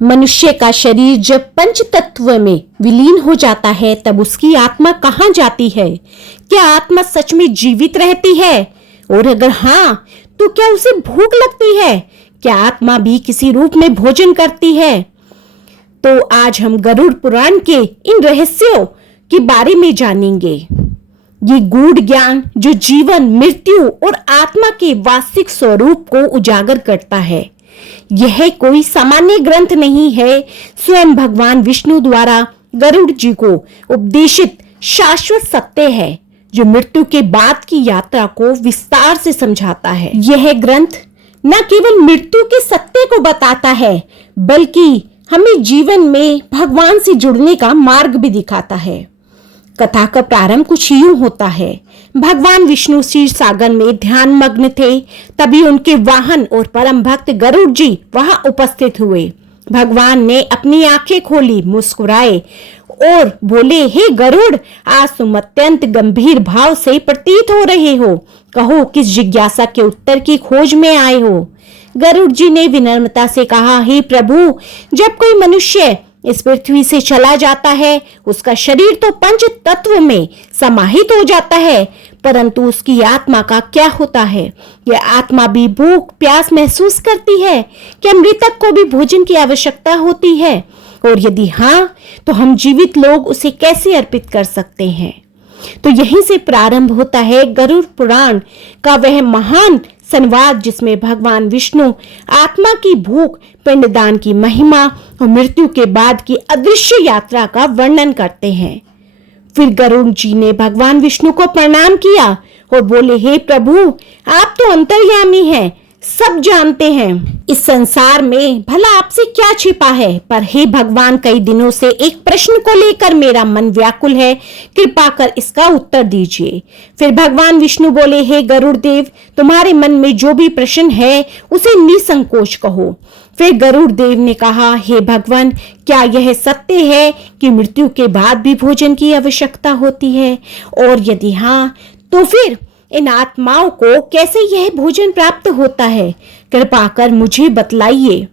मनुष्य का शरीर जब पंच तत्व में विलीन हो जाता है तब उसकी आत्मा कहाँ जाती है? क्या आत्मा सच में जीवित रहती है? और अगर हाँ, तो क्या उसे भूख लगती है? क्या आत्मा भी किसी रूप में भोजन करती है? तो आज हम गरुड़ पुराण के इन रहस्यों के बारे में जानेंगे। ये गूढ़ ज्ञान जो जीवन, मृत्यु और आत्मा के वास्तविक स्वरूप को उजागर करता है। यह कोई सामान्य ग्रंथ नहीं है, स्वयं भगवान विष्णु द्वारा गरुड़ जी को उपदेशित शाश्वत सत्य है जो मृत्यु के बाद की यात्रा को विस्तार से समझाता है। यह ग्रंथ न केवल मृत्यु के सत्य को बताता है बल्कि हमें जीवन में भगवान से जुड़ने का मार्ग भी दिखाता है। कथा का प्रारंभ कुछ यूं होता है। भगवान विष्णु क्षीर सागर में ध्यान मग्न थे, तभी उनके वाहन और परम भक्त गरुड़ जी वहां उपस्थित हुए। भगवान ने अपनी आंखें खोली, मुस्कुराए और बोले, हे गरुड़, आज तुम अत्यंत गंभीर भाव से प्रतीत हो रहे हो। कहो, किस जिज्ञासा के उत्तर की खोज में आए हो? गरुड़ जी ने विनम्रता से कहा, हे प्रभु, जब कोई मनुष्य इस पृथ्वी से चला जाता है उसका शरीर तो पंच तत्व में समाहित हो जाता है, परंतु उसकी आत्मा का क्या होता है? यह आत्मा भी भूख प्यास महसूस करती है? क्या मृतक को भी भोजन की आवश्यकता होती है? और यदि हाँ, तो हम जीवित लोग उसे कैसे अर्पित कर सकते हैं? तो यहीं से प्रारंभ होता है गरुड़ पुराण का वह महान संवाद जिसमें भगवान विष्णु आत्मा की भूख, पिंडदान की महिमा और मृत्यु के बाद की अदृश्य यात्रा का वर्णन करते हैं। फिर गरुड़ जी ने भगवान विष्णु को प्रणाम किया और बोले, हे प्रभु, आप तो अंतर्यामी हैं, सब जानते हैं। इस संसार में भला आपसे क्या छिपा है? पर हे भगवान, कई दिनों से एक प्रश्न को लेकर मेरा मन व्याकुल है, कृपा कर इसका उत्तर दीजिए। फिर भगवान विष्णु बोले, हे गरुड़ देव, तुम्हारे मन में जो भी प्रश्न है उसे निसंकोच कहो। फिर गरुड़ देव ने कहा, हे भगवान, क्या यह सत्य है कि मृत्यु के बाद भी भोजन की आवश्यकता होती है? और यदि हाँ, तो फिर इन आत्माओं को कैसे यह भोजन प्राप्त होता है? कृपा कर मुझे बतलाइए।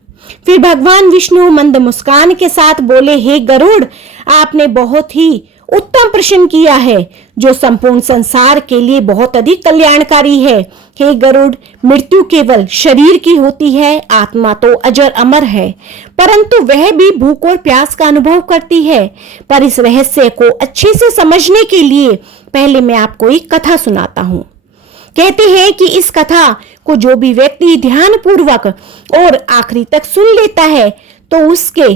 फिर भगवान विष्णु मंद मुस्कान के साथ बोले, हे गरुड़, आपने बहुत ही उत्तम प्रश्न किया है जो संपूर्ण संसार के लिए बहुत अधिक कल्याणकारी है। हे गरुड़, मृत्यु केवल शरीर की होती है, आत्मा तो अजर अमर है, परंतु वह भी भूख और प्यास का अनुभव करती है। पर इस रहस्य को अच्छे से समझने के लिए पहले मैं आपको एक कथा सुनाता हूँ। कहते हैं कि इस कथा को जो भी व्यक्ति ध्यान पूर्वक और आखिरी तक सुन लेता है तो उसके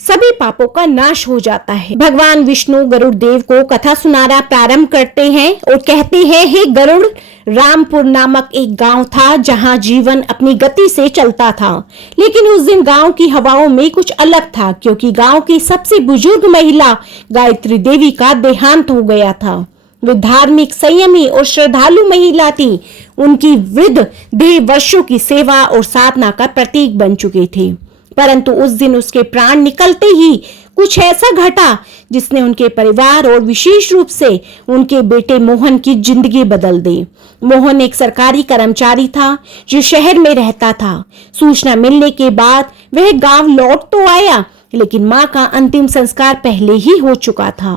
सभी पापों का नाश हो जाता है। भगवान विष्णु गरुड़ देव को कथा सुनाना प्रारंभ करते हैं और कहते हैं, हे गरुड़, रामपुर नामक एक गांव था जहां जीवन अपनी गति से चलता था। लेकिन उस दिन गांव की हवाओं में कुछ अलग था, क्योंकि गांव की सबसे बुजुर्ग महिला गायत्री देवी का देहांत हो गया था। वे धार्मिक, संयमी और श्रद्धालु महिला थी। उनकी वृद्ध देह वर्षों की सेवा और साधना का प्रतीक बन चुकी थी, परंतु उस दिन उसके प्राण निकलते ही कुछ ऐसा घटा जिसने उनके परिवार और विशेष रूप से उनके बेटे मोहन की जिंदगी बदल दी। मोहन एक सरकारी कर्मचारी था जो शहर में रहता था। सूचना मिलने के बाद वह गांव लौट तो आया, लेकिन मां का अंतिम संस्कार पहले ही हो चुका था।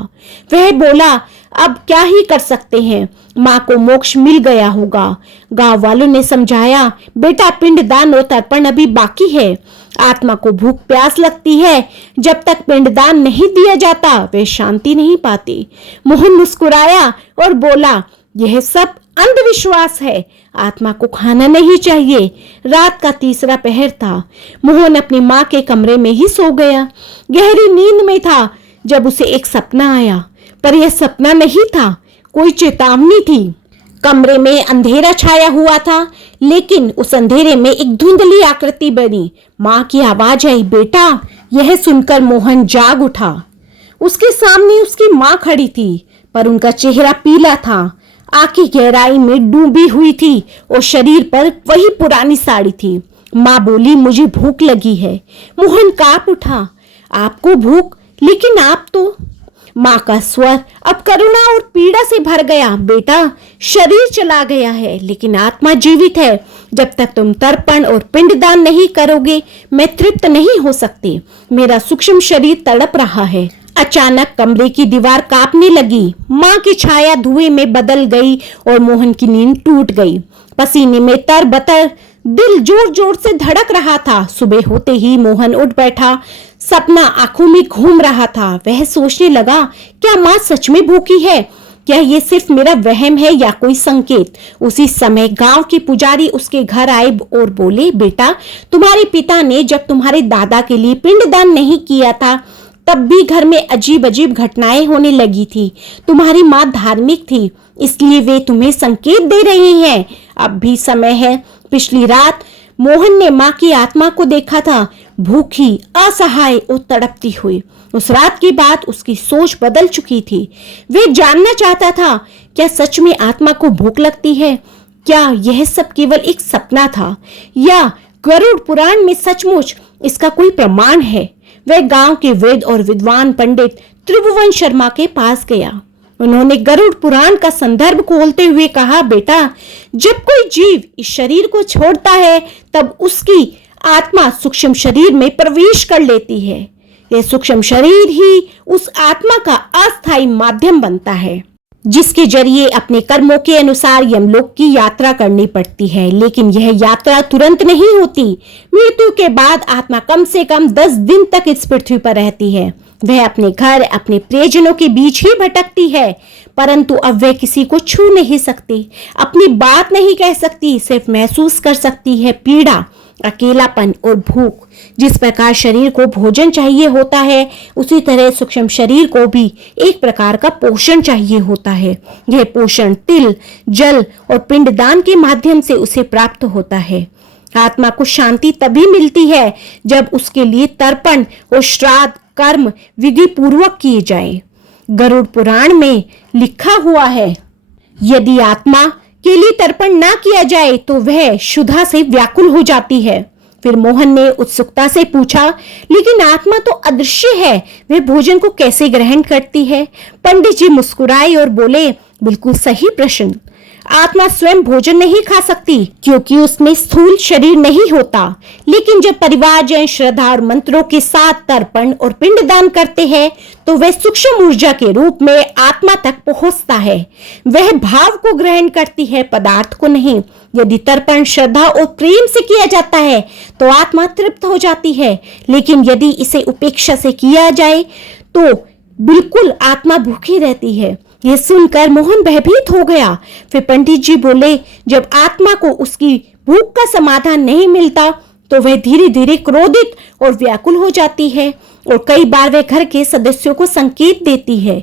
वह बोला, अब क्या ही कर सकते हैं, मां को मोक्ष मिल गया होगा। गांव वालों ने समझाया, बेटा, पिंडदान और तर्पण अभी बाकी है। आत्मा को भूख प्यास लगती है, जब तक पिंडदान नहीं दिया जाता वे शांति नहीं पाती। मोहन मुस्कुराया और बोला, यह सब अंधविश्वास है, आत्मा को खाना नहीं चाहिए। रात का तीसरा पहर था। मोहन अपनी मां के कमरे में ही सो गया। गहरी नींद में था जब उसे एक सपना आया, पर यह सपना नहीं था, कोई चेतावनी थी। कमरे में अंधेरा छाया हुआ था, लेकिन उस अंधेरे में एक धुंधली आकृति बनी। मां की आवाज आई, बेटा। यह सुनकर मोहन जाग उठा। उसके सामने उसकी मां खड़ी थी, पर उनका चेहरा पीला था, आंखें गहराई में डूबी हुई थी और शरीर पर वही पुरानी साड़ी थी। मां बोली, मुझे भूख लगी है। मोहन कांप उठा, आपको भूख? लेकिन आप तो। माँ का स्वर अब करुणा और पीड़ा से भर गया। बेटा, शरीर चला गया है लेकिन आत्मा जीवित है। जब तक तुम तर्पण और पिंडदान नहीं करोगे मैं तृप्त नहीं हो सकती। मेरा सूक्ष्म शरीर तड़प रहा है। अचानक कमरे की दीवार कांपने लगी। माँ की छाया धुएं में बदल गई और मोहन की नींद टूट गई। पसीने में तरबतर दिल जोर जोर से धड़क रहा था। सुबह होते ही मोहन उठ बैठा। सपना आंखों में घूम रहा था। वह सोचने लगा, क्या माँ सच में भूखी है? क्या ये सिर्फ मेरा वहम है या कोई संकेत? उसी समय गांव के पुजारी उसके घर आए और बोले, बेटा, तुम्हारे पिता ने जब तुम्हारे दादा के लिए पिंडदान नहीं किया था तब भी घर में अजीब अजीब घटनाएं होने लगी थी। तुम्हारी माँ धार्मिक थी, इसलिए वे तुम्हें संकेत दे रही हैं। अब भी समय है। पिछली रात मोहन ने माँ की आत्मा को देखा था, भूखी, असहाय और तड़पती हुई। उस रात के बाद उसकी सोच बदल चुकी थी। वह जानना चाहता था, क्या सच में आत्मा को भूख लगती है? क्या यह सब केवल एक सपना था या गरुड़ पुराण में सचमुच इसका कोई प्रमाण है? वह गांव के वेद और विद्वान पंडित त्रिभुवन शर्मा के पास गया। उन्होंने गरुड़ पुराण का संदर्भ खोलते हुए कहा, बेटा, जब कोई जीव इस शरीर को छोड़ता है तब उसकी आत्मा सूक्ष्म शरीर में प्रवेश कर लेती है। यह सूक्ष्म शरीर ही उस आत्मा का अस्थायी माध्यम बनता है, जिसके जरिए अपने कर्मों के अनुसार यमलोक की यात्रा करनी पड़ती है। लेकिन यह यात्रा तुरंत नहीं होती। मृत्यु के बाद आत्मा कम से कम 10 दिन तक इस पृथ्वी पर रहती है। वह अपने घर, अपने प्रियजनों के बीच ही भटकती है, परंतु अब वह किसी को छू नहीं सकती, अपनी बात नहीं कह सकती, सिर्फ महसूस कर सकती है पीड़ा, अकेलापन और भूख। जिस प्रकार शरीर को भोजन चाहिए होता है, उसी तरह सूक्ष्म शरीर को भी एक प्रकार का पोषण चाहिए होता है। यह पोषण तिल, जल और पिंडदान के माध्यम से उसे प्राप्त होता है। आत्मा को शांति तभी मिलती है जब उसके लिए तर्पण और श्राद्ध कर्म विधि पूर्वक किए जाए। गरुड़ पुराण में लिखा हुआ है, यदि आत्मा के लिए तर्पण ना किया जाए तो वह क्षुधा से व्याकुल हो जाती है। फिर मोहन ने उत्सुकता से पूछा, लेकिन आत्मा तो अदृश्य है, वह भोजन को कैसे ग्रहण करती है? पंडित जी मुस्कुराए और बोले, बिल्कुल सही प्रश्न। आत्मा स्वयं भोजन नहीं खा सकती क्योंकि उसमें स्थूल शरीर नहीं होता। लेकिन जब परिवारजन श्रद्धा और मंत्रों के साथ तर्पण और पिंडदान करते हैं तो वह सूक्ष्म ऊर्जा के रूप में आत्मा तक पहुंचता है। वह भाव को ग्रहण करती है, पदार्थ को नहीं। यदि तर्पण श्रद्धा और प्रेम से किया जाता है तो आत्मा तृप्त हो जाती है, लेकिन यदि इसे उपेक्षा से किया जाए तो बिल्कुल आत्मा भूखी रहती है। यह सुनकर मोहन भयभीत हो गया। फिर पंडित जी बोले, जब आत्मा को उसकी भूख का समाधान नहीं मिलता तो वह धीरे धीरे क्रोधित और व्याकुल हो जाती है और कई बार वह घर के सदस्यों को संकेत देती है,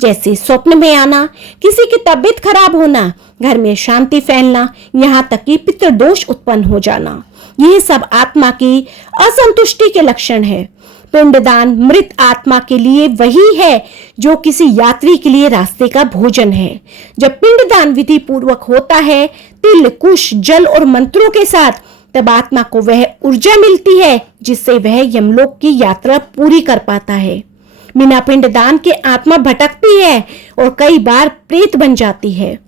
जैसे स्वप्न में आना, किसी की तबीयत खराब होना, घर में शांति फैलना, यहाँ तक कि पितृदोष उत्पन्न हो जाना। यह सब आत्मा की असंतुष्टि के लक्षण है। पिंडदान मृत आत्मा के लिए वही है जो किसी यात्री के लिए रास्ते का भोजन है। जब पिंडदान विधि पूर्वक होता है, तिल, कुश, जल और मंत्रों के साथ, तब आत्मा को वह ऊर्जा मिलती है जिससे वह यमलोक की यात्रा पूरी कर पाता है। बिना पिंडदान के आत्मा भटकती है और कई बार प्रेत बन जाती है।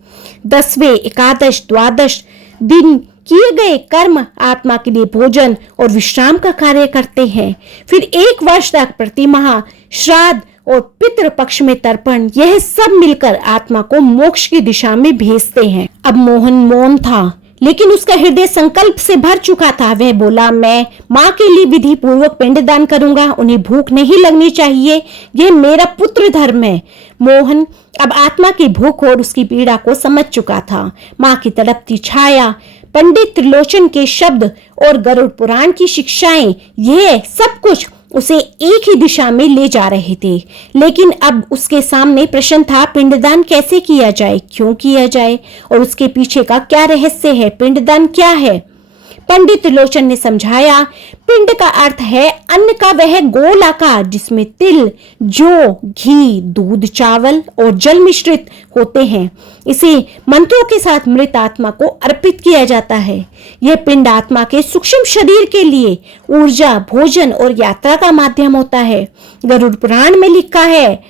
10वें, एकादश, द्वादश दिन किए गए कर्म आत्मा के लिए भोजन और विश्राम का कार्य करते हैं। फिर 1 वर्ष तक प्रतिमाह श्राद्ध और पितृ पक्ष में तर्पण, यह सब मिलकर आत्मा को मोक्ष की दिशा में भेजते हैं। अब मोहन मौन था, लेकिन उसका हृदय संकल्प से भर चुका था। वह बोला, मैं माँ के लिए विधि पूर्वक पिंडदान करूंगा, उन्हें भूख नहीं लगनी चाहिए, यह मेरा पुत्र धर्म है। मोहन अब आत्मा की भूख और उसकी पीड़ा को समझ चुका था। माँ की तड़पती छाया, पंडित त्रिलोचन के शब्द और गरुड़ पुराण की शिक्षाएं, यह सब कुछ उसे एक ही दिशा में ले जा रहे थे। लेकिन अब उसके सामने प्रश्न था, पिंडदान कैसे किया जाए, क्यों किया जाए और उसके पीछे का क्या रहस्य है? पिंडदान क्या है? पंडित त्रिलोचन ने समझाया, पिंड का अर्थ है अन्न का वह गोल आकार जिसमें तिल, जौ, घी, दूध, चावल और जल मिश्रित होते हैं। इसे मंत्रों के साथ मृत आत्मा को अर्पित किया जाता है। यह पिंड आत्मा के सूक्ष्म शरीर के लिए ऊर्जा, भोजन और यात्रा का माध्यम होता है। गरुड़ पुराण में लिखा है,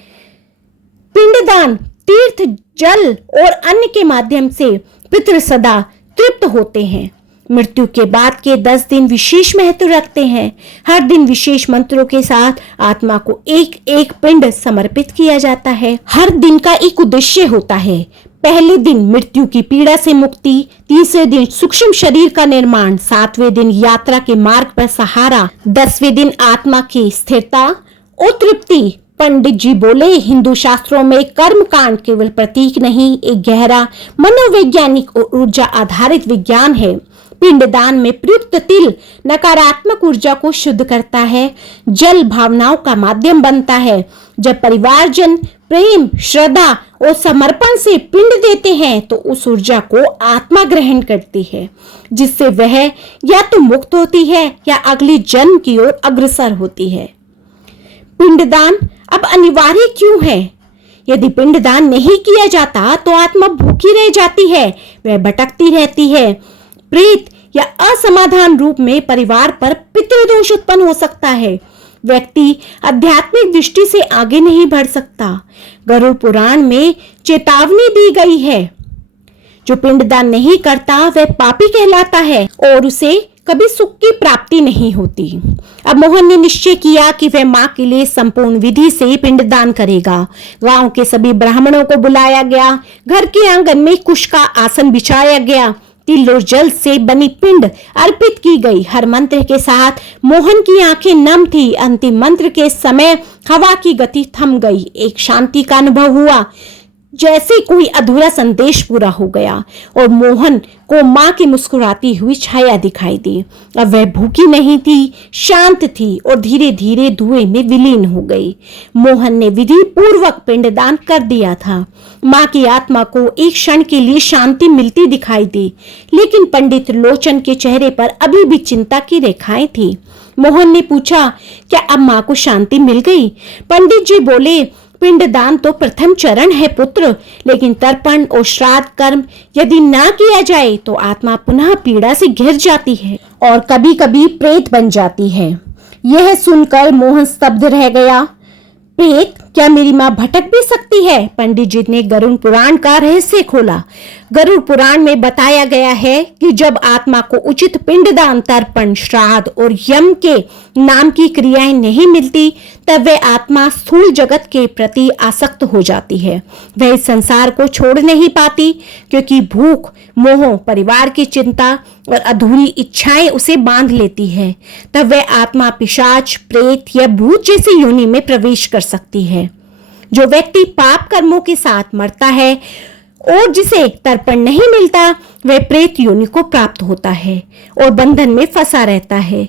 पिंडदान, तीर्थ, जल और अन्न के माध्यम से पितृ सदा तृप्त होते हैं। मृत्यु के बाद के 10 दिन विशेष महत्व रखते हैं। हर दिन विशेष मंत्रों के साथ आत्मा को एक एक पिंड समर्पित किया जाता है। हर दिन का एक उद्देश्य होता है। पहले दिन मृत्यु की पीड़ा से मुक्ति, तीसरे दिन सूक्ष्म शरीर का निर्माण, 7वें दिन यात्रा के मार्ग पर सहारा, 10वें दिन आत्मा की स्थिरता और तृप्ति। पंडित जी बोले, हिंदू शास्त्रों में कर्म कांड केवल प्रतीक नहीं, एक गहरा मनोवैज्ञानिक और ऊर्जा आधारित विज्ञान है। पिंडदान में प्रयुक्त तिल नकारात्मक ऊर्जा को शुद्ध करता है। जल भावनाओं का माध्यम बनता है। जब परिवारजन प्रेम, श्रद्धा और समर्पण से पिंड देते हैं तो उस ऊर्जा को आत्मा ग्रहण करती है, जिससे वह या तो मुक्त होती है या अगले जन्म की ओर अग्रसर होती है। पिंडदान अब अनिवार्य क्यों है? यदि पिंडदान नहीं किया जाता तो आत्मा भूखी रह जाती है, वह भटकती रहती है। प्रेत या असमाधान रूप में परिवार पर पितृदोष उत्पन्न हो सकता है। व्यक्ति आध्यात्मिक दृष्टि से आगे नहीं बढ़ सकता। गरुड़ पुराण में चेतावनी दी गई है, जो पिंडदान नहीं करता वह पापी कहलाता है और उसे कभी सुख की प्राप्ति नहीं होती। अब मोहन ने निश्चय किया कि वह मां के लिए संपूर्ण विधि से पिंडदान करेगा। गांव के सभी ब्राह्मणों को बुलाया गया। घर के आंगन में कुश का आसन बिछाया गया। तिल और जल से बनी पिंड अर्पित की गई। हर मंत्र के साथ मोहन की आंखें नम थी। अंतिम मंत्र के समय हवा की गति थम गई। एक शांति का अनुभव हुआ, जैसे कोई अधूरा संदेश पूरा हो गया और मोहन को मां की मुस्कुराती हुई छाया दिखाई दी। अब वह भूखी नहीं थी, शांत थी और धीरे धीरे धुएं में विलीन हो गई। मोहन ने विधि पूर्वक पिंडदान कर दिया था। मां की आत्मा को एक क्षण के लिए शांति मिलती दिखाई दी, लेकिन पंडित लोचन के चेहरे पर अभी भी चिंता की रेखाएं थी। मोहन ने पूछा, क्या अब मां को शांति मिल गई? पंडित जी बोले, पिंडदान तो प्रथम चरण है पुत्र, लेकिन तर्पण और श्राद्ध कर्म यदि ना किया जाए तो आत्मा पुनः पीड़ा से घिर जाती है और कभी कभी प्रेत बन जाती है। यह सुनकर मोहन स्तब्ध रह गया। प्रेत, क्या मेरी मां भटक भी सकती है? पंडित जी ने गरुड़ पुराण का रहस्य खोला। गरुड़ पुराण में बताया गया है कि जब आत्मा को उचित पिंडदान, तर्पण, श्राद्ध और यम के नाम की क्रियाएं नहीं मिलती, तब वह आत्मा स्थूल जगत के प्रति आसक्त हो जाती है। वह इस संसार को छोड़ नहीं पाती, क्योंकि भूख, मोह, परिवार की चिंता और अधूरी इच्छाएं उसे बांध लेती है। तब वह आत्मा पिशाच, प्रेत या भूत जैसी योनि में प्रवेश कर सकती है। जो व्यक्ति पाप कर्मों के साथ मरता है और जिसे तर्पण नहीं मिलता, वह प्रेत योनि को प्राप्त होता है और बंधन में फंसा रहता है।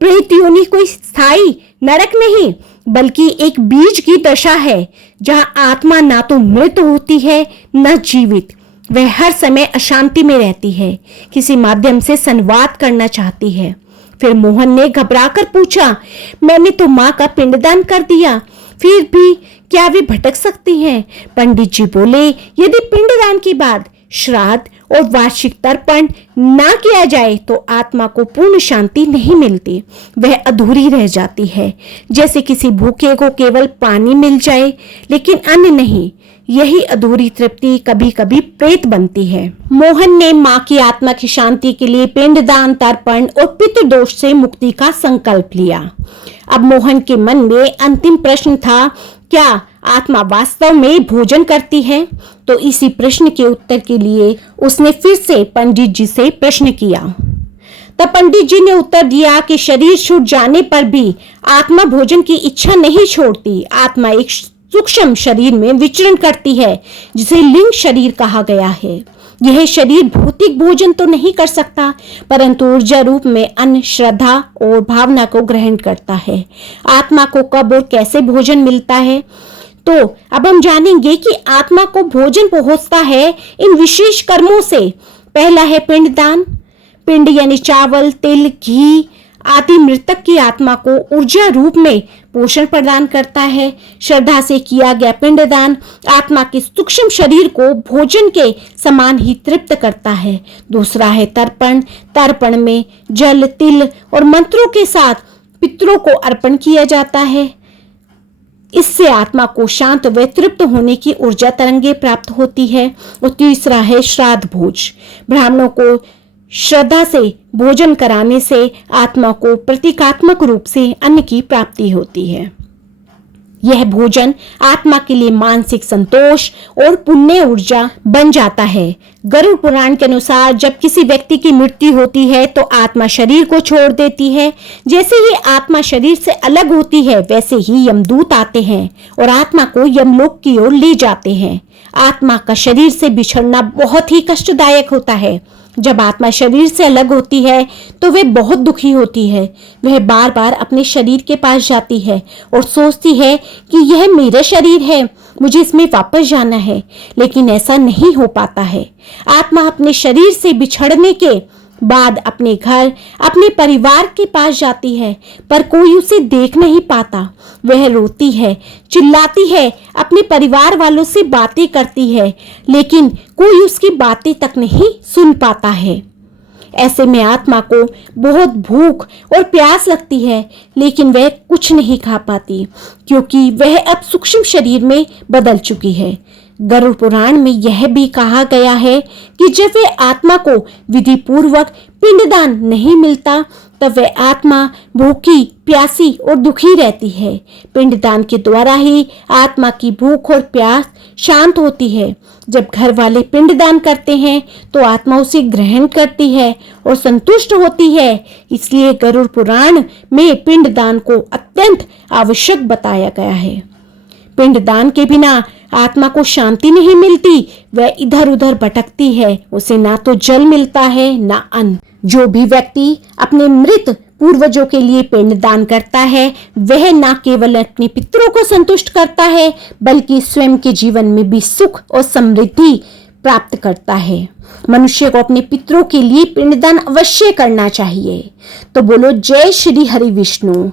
प्रेत योनि कोई स्थायी नरक नहीं, बल्कि एक बीज की दशा है, जहां आत्मा ना तो मृत होती है न जीवित। वह हर समय अशांति में रहती है, किसी माध्यम से संवाद करना चाहती है। फिर मोहन ने घबराकर पूछा, मैंने तो मां का पिंडदान कर दिया, फिर भी क्या वे भटक सकती हैं? पंडित जी बोले, यदि पिंडदान के बाद श्राद्ध और वार्षिक तर्पण ना किया जाए तो आत्मा को पूर्ण शांति नहीं मिलती। वह अधूरी रह जाती है, जैसे किसी भूखे को केवल पानी मिल जाए लेकिन अन्न नहीं। यही अधूरी तृप्ति कभी कभी प्रेत बनती है। मोहन ने मां की आत्मा की शांति के लिए पिंडदान, तर्पण और पितृदोष से मुक्ति का संकल्प लिया। अब मोहन के मन में अंतिम प्रश्न था, क्या आत्मा वास्तव में भोजन करती है? तो इसी प्रश्न के उत्तर के लिए उसने फिर से पंडित जी से प्रश्न किया। तब पंडित जी ने उत्तर दिया कि शरीर छूट जाने पर भी आत्मा भोजन की इच्छा नहीं छोड़ती। आत्मा एक सूक्ष्म शरीर में विचरण करती है, जिसे लिंग शरीर कहा गया है। यह शरीर भौतिक भोजन तो नहीं कर सकता, परंतु ऊर्जा रूप में अन्न, श्रद्धा और भावना को ग्रहण करता है। आत्मा को कब और कैसे भोजन मिलता है? तो अब हम जानेंगे कि आत्मा को भोजन पहुंचता है इन विशेष कर्मों से। पहला है पिंडदान। पिंड यानी चावल, तिल, घी आदि मृतक की आत्मा को ऊर्जा रूप में पोषण प्रदान करता है। श्रद्धा से किया गया पिंडदान आत्मा के सूक्ष्म शरीर को भोजन के समान ही तृप्त करता है। दूसरा है तर्पण। तर्पण में जल, तिल और मंत्रों के साथ पितरों को अर्पण किया जाता है। इससे आत्मा को शांत व तृप्त होने की ऊर्जा तरंगे प्राप्त होती है। और तीसरा है श्राद्ध भोज। ब्राह्मणों को श्रद्धा से भोजन कराने से आत्मा को प्रतीकात्मक रूप से अन्न की प्राप्ति होती है। यह भोजन आत्मा के लिए मानसिक संतोष और पुण्य ऊर्जा बन जाता है। गरुड़ पुराण के अनुसार जब किसी व्यक्ति की मृत्यु होती है तो आत्मा शरीर को छोड़ देती है। जैसे ही आत्मा शरीर से अलग होती है वैसे ही यमदूत आते हैं और आत्मा को यमलोक की ओर ले जाते हैं। आत्मा का शरीर से बिछड़ना बहुत ही कष्टदायक होता है। जब आत्मा शरीर से अलग होती है तो वह बहुत दुखी होती है। वह बार बार अपने शरीर के पास जाती है और सोचती है कि यह मेरा शरीर है, मुझे इसमें वापस जाना है, लेकिन ऐसा नहीं हो पाता है। आत्मा अपने शरीर से बिछड़ने के बाद अपने घर, अपने परिवार के पास जाती है, पर कोई उसे देख नहीं पाता। वह रोती है, चिल्लाती है, अपने परिवार वालों से बातें करती है, लेकिन कोई उसकी बातें तक नहीं सुन पाता है। ऐसे में आत्मा को बहुत भूख और प्यास लगती है, लेकिन वह कुछ नहीं खा पाती क्योंकि वह अब सूक्ष्म शरीर में बदल चुकी है। गरुड़ पुराण में यह भी कहा गया है कि जब वह आत्मा को विधि पूर्वक पिंडदान नहीं मिलता तब वह आत्मा भूखी, प्यासी और दुखी रहती है। पिंडदान के द्वारा ही आत्मा की भूख और प्यास शांत होती है। जब घर वाले पिंडदान करते हैं तो आत्मा उसे ग्रहण करती है और संतुष्ट होती है। इसलिए गरुड़ पुराण में पिंडदान को अत्यंत आवश्यक बताया गया है। पिंडदान के बिना आत्मा को शांति नहीं मिलती, वह इधर उधर भटकती है। उसे ना तो जल मिलता है ना अन्न। जो भी व्यक्ति अपने मृत पूर्वजों के लिए पिंडदान करता है वह न केवल अपने पितरों को संतुष्ट करता है बल्कि स्वयं के जीवन में भी सुख और समृद्धि प्राप्त करता है। मनुष्य को अपने पितरों के लिए पिंडदान अवश्य करना चाहिए। तो बोलो जय श्री हरि विष्णु।